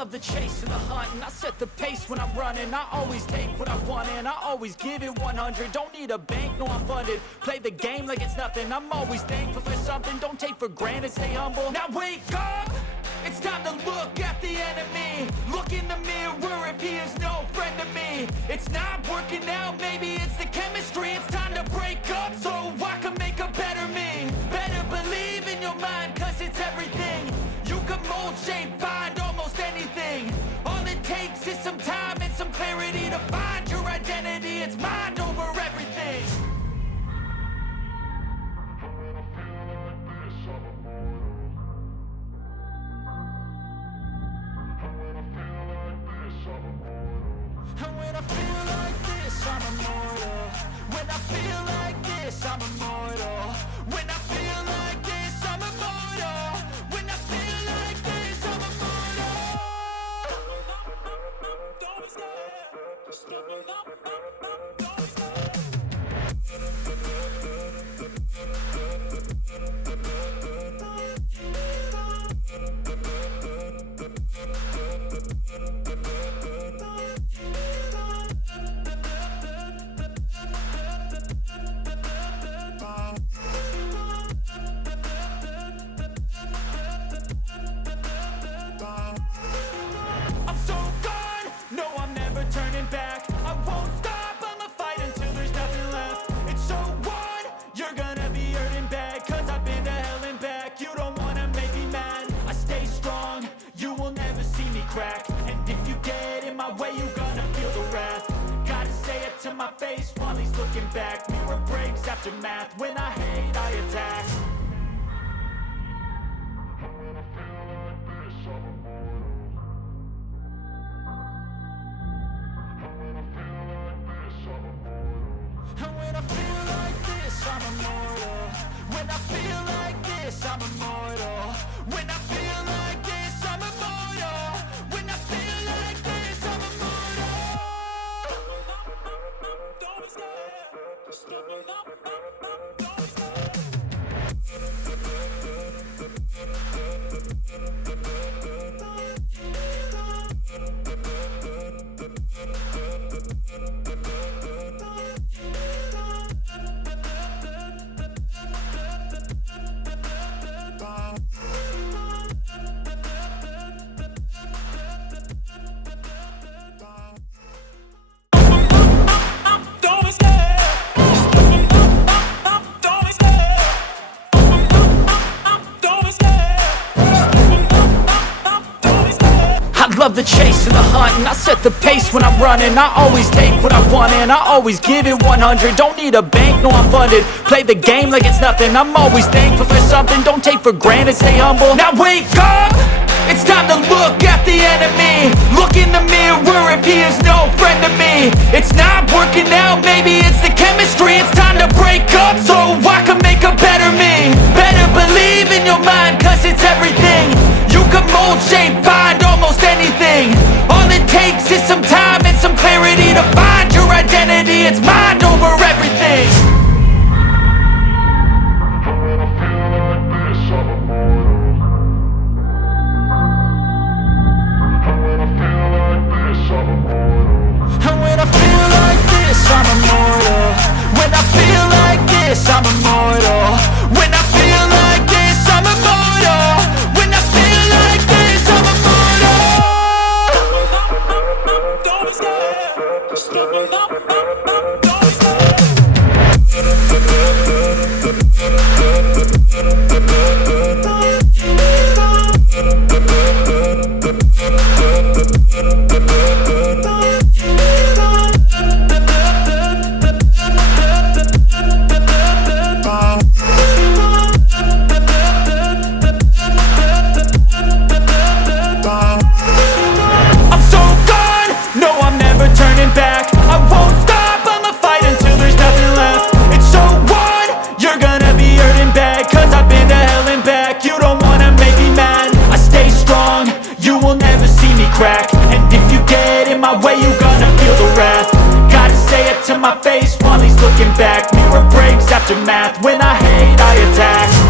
love the chase and the hunt, and I set the pace when I'm running. I always take what I want and I always give it 100. Don't need a bank, no I'm funded. Play the game like it's nothing. I'm always thankful for something. Don't take for granted, stay humble. Now wake up, it's time to look at the enemy. Look in the mirror if he is no friend to me. It's not working out, maybe it's the chemistry. It's time to break up so I can make a better me. Better believe in your mind, cause it's everything. You can mold, shape, find almost anything. All it takes is some time and some clarity to find your identity. It's mind over everything. And when I feel like this, I'm immortal. When I feel like this, I'm immortal. When I feel like this, I'm immortal. When I feel like this, I'm immortal. Don't be scared. Just give me up. Don't be scared. I'm so gone, no I'm never turning back. I won't stop, I'ma fight until there's nothing left. It's so on, you're gonna be hurting bad. Cause I've been to hell and back. You don't wanna make me mad. I stay strong, you will never see me crack. And if you get in my way, you're gonna feel the wrath. Gotta say it to my face while he's looking back. Mirror breaks after math, when I hate I attack. And when I feel like this, I'm immortal. When I feel like this, I'm immortal. When I feel like this, I'm immortal. When I feel like this, I'm immortal. Don't be scared. Just give me up. Don't be scared. Love the chase and the hunt, and I set the pace when I'm running. I always take what I want and I always give it 100. Don't need a bank, no I'm funded. Play the game like it's nothing. I'm always thankful for something. Don't take for granted, stay humble. Now wake up, it's time to look at the enemy. Look in the mirror if he is no friend to me. It's not working out, maybe it's the chemistry. It's time to break up so I can make a better me. Better believe in your mind, cause it's everything. You can mold, shape, find almost anything. All it takes is some time and some clarity to find your identity. It's mind over everything. And when I feel like this, I'm immortal. When I feel like this, I'm immortal. When I feel like this, I'm immortal. When I feel like this, I'm immortal. Don't be scared. Just give me up. Don't be scared. I'm so gone, no I'm never turning back. I won't stop, I'ma fight until there's nothing left. It's so on, you're gonna be hurting bad. Cause I've been to hell and back. You don't wanna make me mad. I stay strong, you will never see me crack. And if you get in my way, you're gonna feel the wrath. Gotta say it to my face while he's looking back. Mirror breaks after math, when I hate I attack.